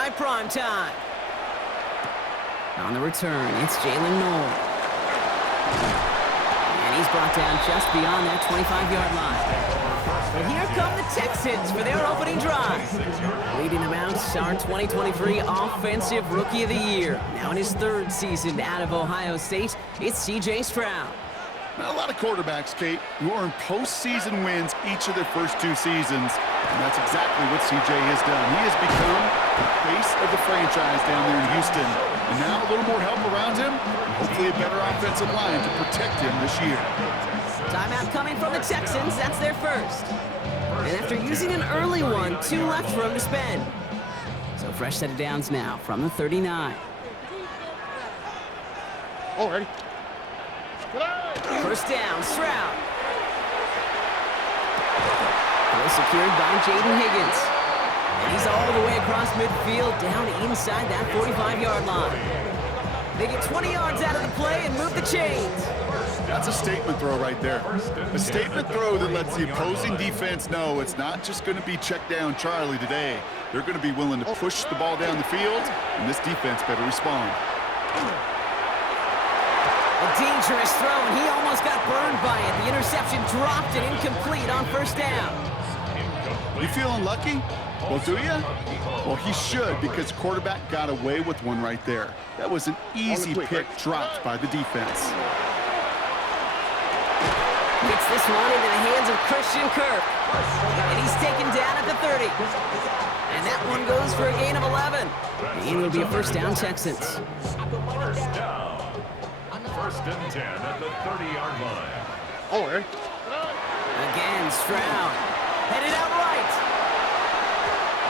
night prime time. On the return, it's Jalen Noel. And he's brought down just beyond that 25-yard line. And here come the Texans for their opening drive. Leading them out, our 2023 Offensive Rookie of the Year. Now in his third season out of Ohio State, it's C.J. Stroud. Not a lot of quarterbacks, Kate, who are in postseason wins each of their first two seasons. And that's exactly what C.J. has done. He has become the face of the franchise down there in Houston. And now a little more help around him, and hopefully a better offensive line to protect him this year. Timeout coming from the Texans. That's their first. And after using an early one, 2 left for him to spend. So fresh set of downs now from the 39. Already. First down, Stroud. Well secured by Jaden Higgins. And he's all the way across midfield down inside that 45-yard line. They get 20 yards out of the play and move the chains. That's a statement throw right there. A statement throw that lets the opposing defense know it's not just going to be check down Charlie today. They're going to be willing to push the ball down the field, and this defense better respond. A dangerous throw, and he almost got burned by it. The interception dropped and incomplete on first down. You feeling lucky? Well, do you? Well, he should, because the quarterback got away with one right there. That was an easy pick dropped by the defense. Gets this one into the hands of Christian Kirk. And he's taken down at the 30. And that one goes for a gain of 11. And it'll be a first down, Texans. First down. First and 10 at the 30-yard line. Already. Again, Stroud. Headed out right.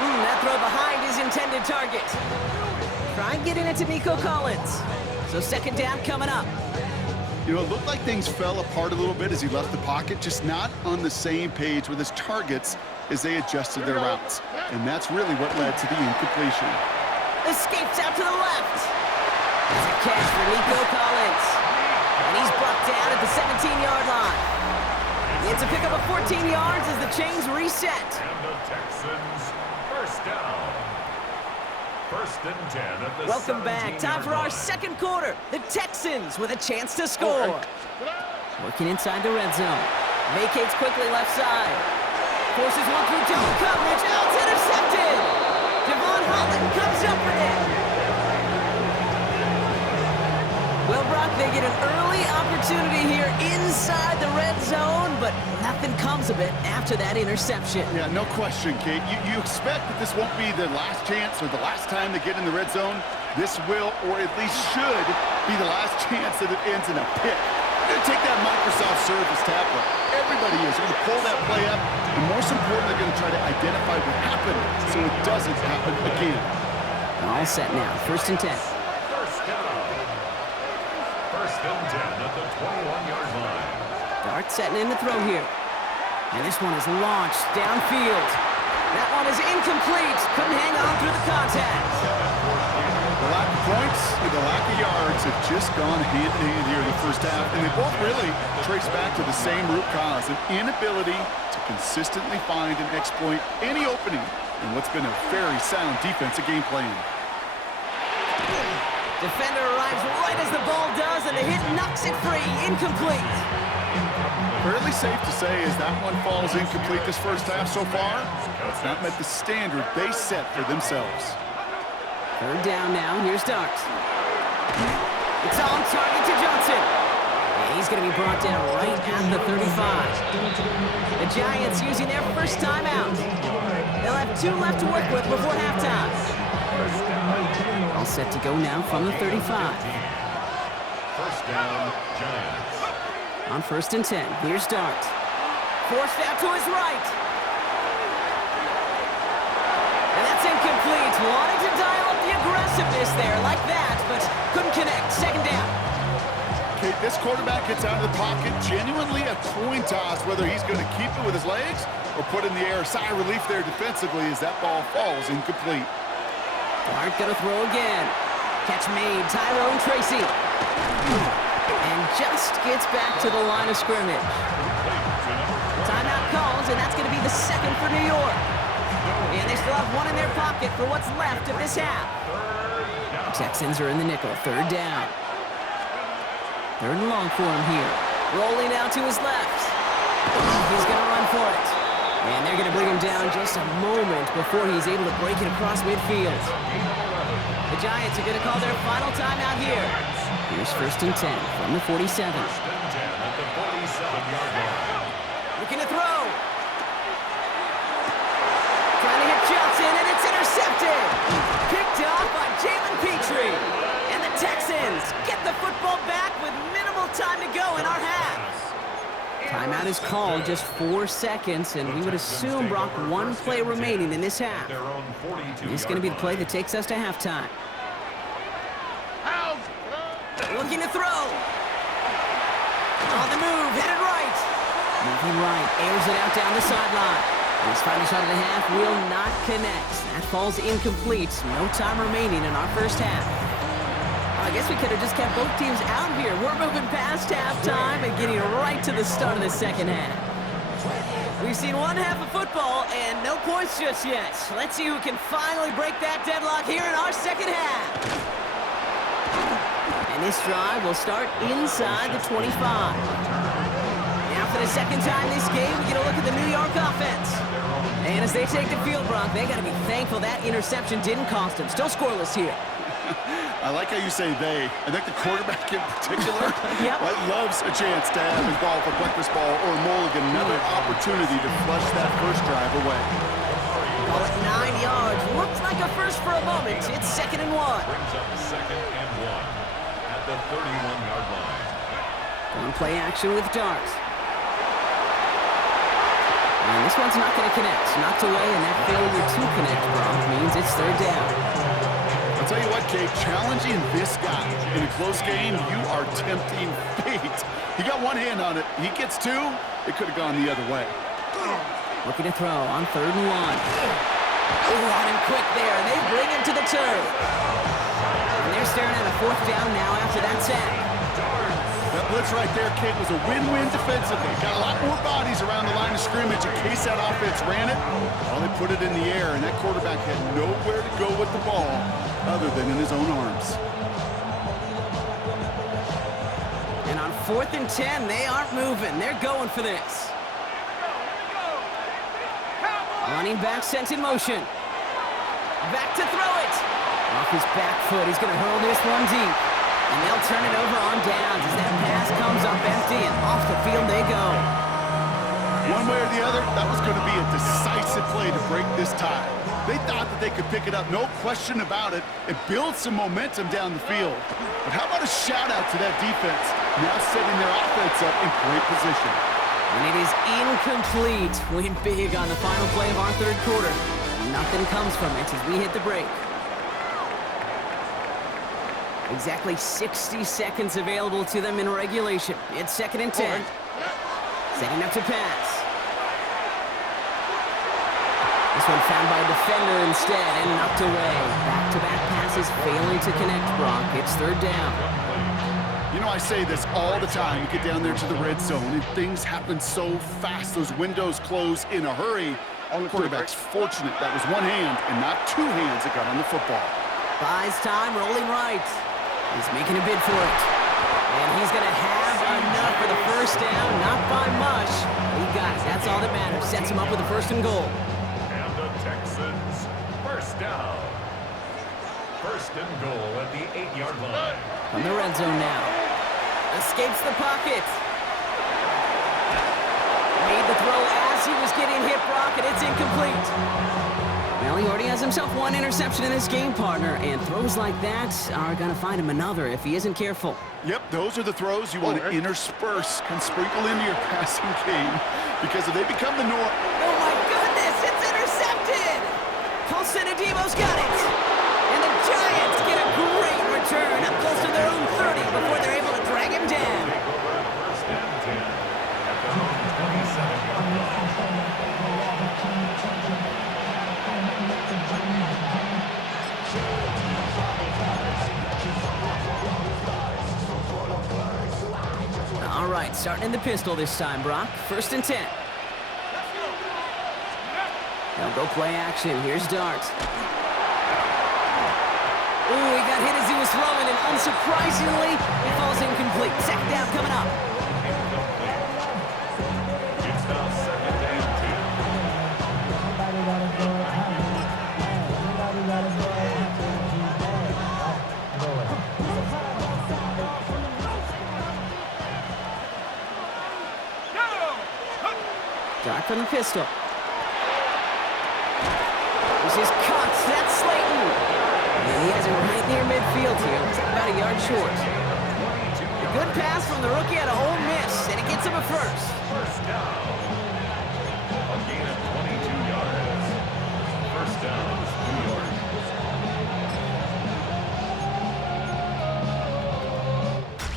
That throw behind his intended target. Try getting it to Nico Collins. So second down coming up. You know, it looked like things fell apart a little bit as he left the pocket, just not on the same page with his targets as they adjusted their routes. And that's really what led to the incompletion. Escapes out to the left. It's a catch for Nico Collins. And he's brought down at the 17-yard line. It's a pickup of 14 yards as the chains reset. And the Texans, first down. First and 10 at the Welcome back. Time for our second quarter. The Texans with a chance to score. Working inside the red zone. Vacates quickly left side. Forces one through double coverage. Oh, it's intercepted. Devon Holland comes up with it. Well, Brock, they get an early opportunity here inside the red zone, but nothing comes of it after that interception. Yeah, no question, Kate. You expect that this won't be the last chance or the last time they get in the red zone. This will, or at least should, be the last chance that it ends in a pick. They're going to take that Microsoft Surface tablet. Everybody is. They're going to pull that play up, and most important, they're going to try to identify what happened so it doesn't happen again. All set now. First and 10. First down. First and 10 at the 21-yard line. Dart setting in the throw here. And this one is launched downfield. That one is incomplete. Couldn't hang on through the contact. The lack of points and the lack of yards have just gone hand in hand here in the first half, and they both really trace back to the same root cause, an inability to consistently find and exploit any opening in what's been a very sound defensive game plan. Defender arrives right as the ball does, and the hit knocks it free. Incomplete. Fairly safe to say as that one falls incomplete this first half so far, it's not met the standard they set for themselves. Third down now. Here's Dart. It's on target to Johnson. And he's going to be brought down right at the 35. The Giants using their first timeout. They'll have 2 left to work with before halftime. All set to go now from the 35. First down, Giants. On first and 10, here's Dart. Forced out to his right. And that's incomplete. Wanted to dial up the aggressiveness there like that, but couldn't connect. Second down. Okay, this quarterback gets out of the pocket, genuinely a coin toss whether he's going to keep it with his legs or put in the air. Sigh of relief there defensively as that ball falls incomplete. Dart gonna throw again. Catch made, Tyrone Tracy. And just gets back to the line of scrimmage. Timeout calls, and that's gonna be the second for New York. And they still have one in their pocket for what's left of this half. Texans are in the nickel. Third down. Third and long for him here. Rolling out to his left. He's going to run for it. And they're going to bring him down just a moment before he's able to break it across midfield. The Giants are going to call their final timeout here. Here's 1st and 10 from the 47. 1st and 10 at the 47-yard line. Looking to throw. Trying to hit Johnson, and it's intercepted. Picked off by Jalen Petrie. And the Texans get the football back with minimal time to go in our half. Timeout is called, just 4 seconds, and we would assume, Brock, one play remaining in this half. This is going to be the play that takes us to halftime. Looking to throw. On the move, headed right. Moving right, airs it out down the sideline. His final shot of the half will not connect. That falls incomplete. No time remaining in our first half. I guess we could have just kept both teams out here. We're moving past halftime and getting right to the start of the second half. We've seen one half of football and no points just yet. Let's see who can finally break that deadlock here in our second half. And this drive will start inside the 25. Now for the second time this game, we get a look at the New York offense. And as they take the field, Brock, they got to be thankful that interception didn't cost them. Still scoreless here. I like how you say they. I think the quarterback in particular loves a chance to have his ball for breakfast ball or mulligan, another opportunity to flush that first drive away. Call it 9 yards. Looks like a first for a moment. It's 2nd and 1. Brings up 2nd and 1 at the 31-yard line. On play action with Dart. And this one's not going to connect. Knocked away, and that failure to connect, Brock, means it's 3rd down. I'll tell you what, Kate, challenging this guy in a close game, you are tempting fate. He got one hand on it. He gets two. It could have gone the other way. Looking to throw on 3rd and 1. Oh, on him quick there. They bring him to the turf. And they're staring at a 4th down now after that sack. That blitz right there, Kate, was a win-win defensively. Got a lot more bodies around the line of scrimmage in case that offense ran it. Well, they put it in the air, and that quarterback had nowhere to go with the ball other than in his own arms. And on 4th and 10, they aren't moving. They're going for this. Running back sent in motion. Back to throw it. Off his back foot, he's going to hurl this one deep. And they'll turn it over on downs as that pass comes up empty, and off the field they go. One way or the other, that was going to be a decisive play to break this tie. They thought that they could pick it up, no question about it, and build some momentum down the field. But how about a shout-out to that defense, now setting their offense up in great position. And it is incomplete. Win big on the final play of our 3rd quarter. Nothing comes from it as we hit the break. Exactly 60 seconds available to them in regulation. It's 2nd and 10. Setting up to pass. This one found by a defender instead and knocked away. Back-to-back passes failing to connect, Brock. It's 3rd down. You know, I say this all the time. You get down there to the red zone, and things happen so fast. Those windows close in a hurry. The quarterback's fortunate that was one hand and not two hands that got on the football. Buys time, rolling right. He's making a bid for it. And he's going to have enough for the 1st down. Not by much. He got it. That's all that matters. Sets him up with a 1st and goal. And the Texans, 1st down. 1st and goal at the 8-yard line. From the red zone now. Escapes the pocket. Made the throw as he was getting hit, Brock, and it's incomplete. Well, he already has himself one interception in his game, partner, and throws like that are going to find him another if he isn't careful. Yep, those are the throws you want to intersperse and sprinkle into your passing game, because if they become the norm... Oh, my goodness, it's intercepted! Paulson Adebo's got it! And the Giants get a great return up close to their own 30 before they're able to drag him down. 1st and 10 at their own 27-yard line. All right, starting in the pistol this time, Brock. 1st and 10. They'll go play action. Here's Dart. Ooh, he got hit as he was throwing, and unsurprisingly, he falls incomplete. Second down coming up. It's now second and 10. Dart from the pistol. This is cut. That's Slayton. And he has it right near midfield here. It's about a yard short. A good pass from the rookie out of Ole Miss, and it gets him a first. First down. A gain of 22 yards. First down, New York.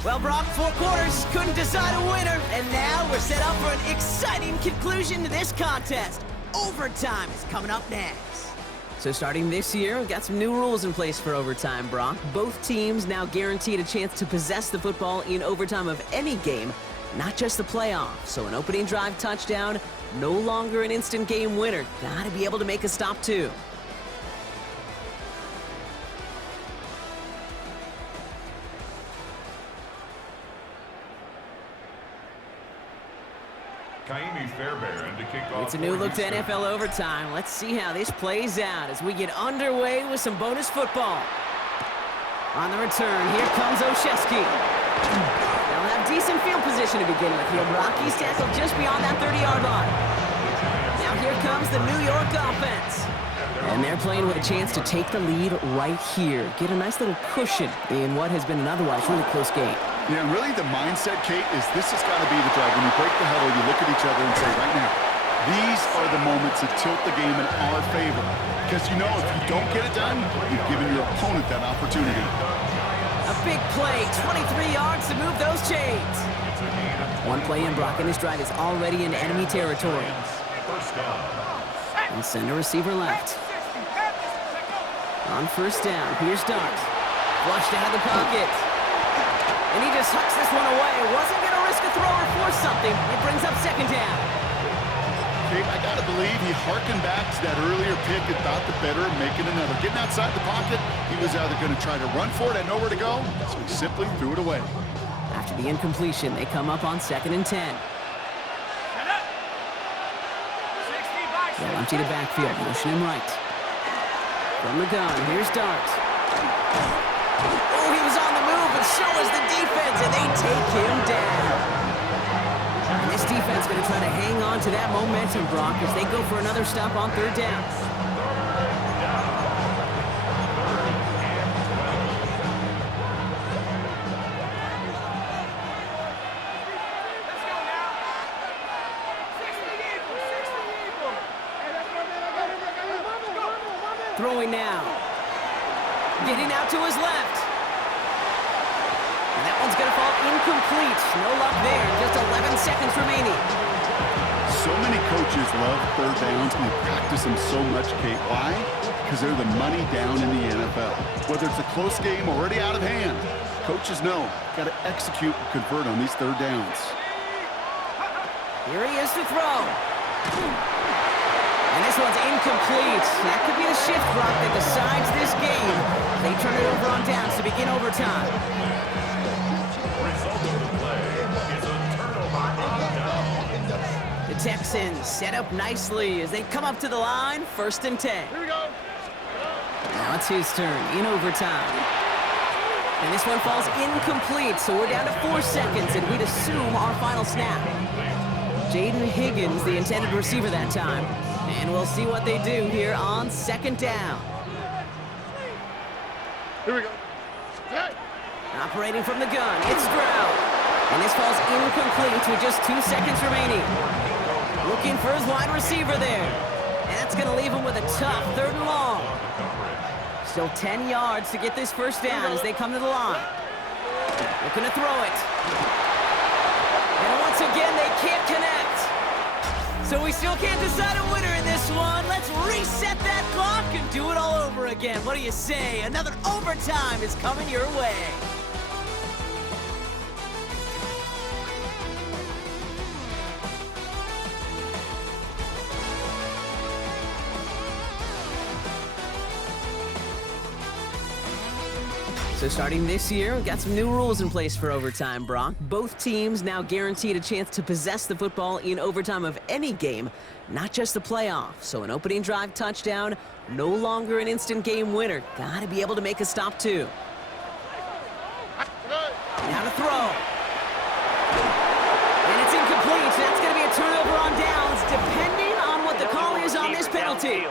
Well, Brock, 4 quarters couldn't decide a winner, and now we're set up for an exciting conclusion to this contest. Overtime is coming up next. So starting this year, we've got some new rules in place for overtime, Brock. Both teams now guaranteed a chance to possess the football in overtime of any game, not just the playoffs. So an opening drive touchdown, no longer an instant game winner. Gotta be able to make a stop, too. Fairbairn to kick off. It's a new look to NFL overtime. Let's see how this plays out as we get underway with some bonus football. On the return, here comes Olszewski. They'll have decent field position to begin with here. Rocky's tackled just beyond that 30-yard line. Now here comes the New York offense. And they're playing with a chance to take the lead right here. Get a nice little cushion in what has been an otherwise really close game. Yeah, and really the mindset, Kate, is this has got to be the drive. When you break the huddle, you look at each other and say, right now, these are the moments that tilt the game in our favor. Because you know if you don't get it done, you've given your opponent that opportunity. A big play, 23 yards to move those chains. One play in, Brock, and this drive is already in enemy territory. And send a receiver left. On first down, here's Dart. Flushed out of the pocket. And he just hucks this one away. Wasn't going to risk a throw or force something. It brings up second down. Kate, I got to believe he hearkened back to that earlier pick and thought the better of making another. Getting outside the pocket, he was either going to try to run for it and nowhere to go, so he simply threw it away. After the incompletion, they come up on 2nd and 10. They'll empty the backfield, motion him right. From the gun, here's Dart. Oh, he was on the move, but so was the defense, and they take him down. And this defense going to try to hang on to that momentum, Brock, as they go for another stop on 3rd down. Throwing now. Getting out to his left. And that one's going to fall incomplete. No luck there. Just 11 seconds remaining. So many coaches love 3rd downs and they practice them so much, Kate. Why? Because they're the money down in the NFL. Whether it's a close game or already out of hand, coaches know, got to execute and convert on these 3rd downs. Here he is to throw. And this one's incomplete. That could be the shift, Brock, that decides this game. They turn it over on downs to begin overtime. Result of the play is a turnover on down. The Texans set up nicely as they come up to the line, 1st and 10. Here we go. Now it's his turn in overtime. And this one falls incomplete, so we're down to 4 seconds, and we'd assume our final snap. Jaden Higgins, the intended receiver that time. And we'll see what they do here on 2nd down. Here we go. Hey. Operating from the gun, it's Stroud. And this falls incomplete with just 2 seconds remaining. Looking for his wide receiver there. And that's going to leave him with a tough 3rd and long. Still 10 yards to get this 1st down as they come to the line. Looking to throw it. And once again, they can't connect. So we still can't decide a winner in this one. Let's reset that clock and do it all over again. What do you say? Another overtime is coming your way. So starting this year, we've got some new rules in place for overtime, Brock. Both teams now guaranteed a chance to possess the football in overtime of any game, not just the playoffs. So an opening drive touchdown, no longer an instant game winner. Got to be able to make a stop, too. Now to throw. And it's incomplete. That's going to be a turnover on downs, depending on what the call is on this penalty.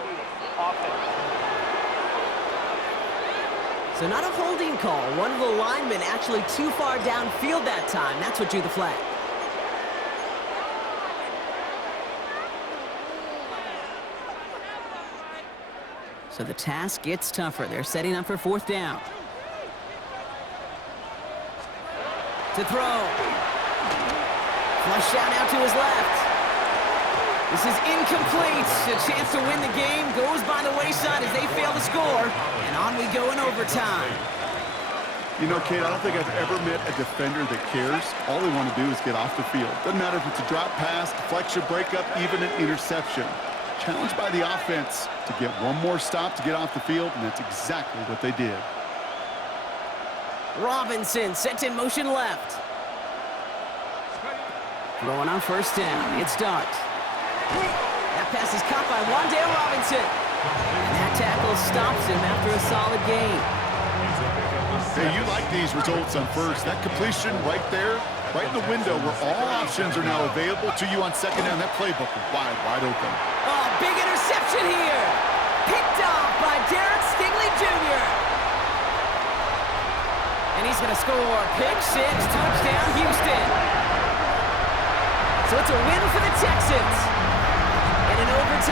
So not a holding call. One of the linemen actually too far downfield that time. That's what drew the flag. So the task gets tougher. They're setting up for fourth down. To throw. Flush out now to his left. This is incomplete. A chance to win the game goes by the wayside as they fail to score. And on we go in overtime. You know, Kate, I don't think I've ever met a defender that cares. All they want to do is get off the field. Doesn't matter if it's a drop pass, deflection, breakup, even an interception. Challenged by the offense to get one more stop to get off the field, and that's exactly what they did. Robinson sent in motion left. Throwing on first down. It's Starks. That pass is caught by Wan'Dale Robinson. And that tackle stops him after a solid gain. Hey, you like these results on first. That completion right there, right in the window where all options are now available to you on second down. That playbook is wide open. Oh, big interception here. Picked off by Derek Stingley Jr. And he's going to score. Pick six, touchdown, Houston. So it's a win for the Texans. And an overtime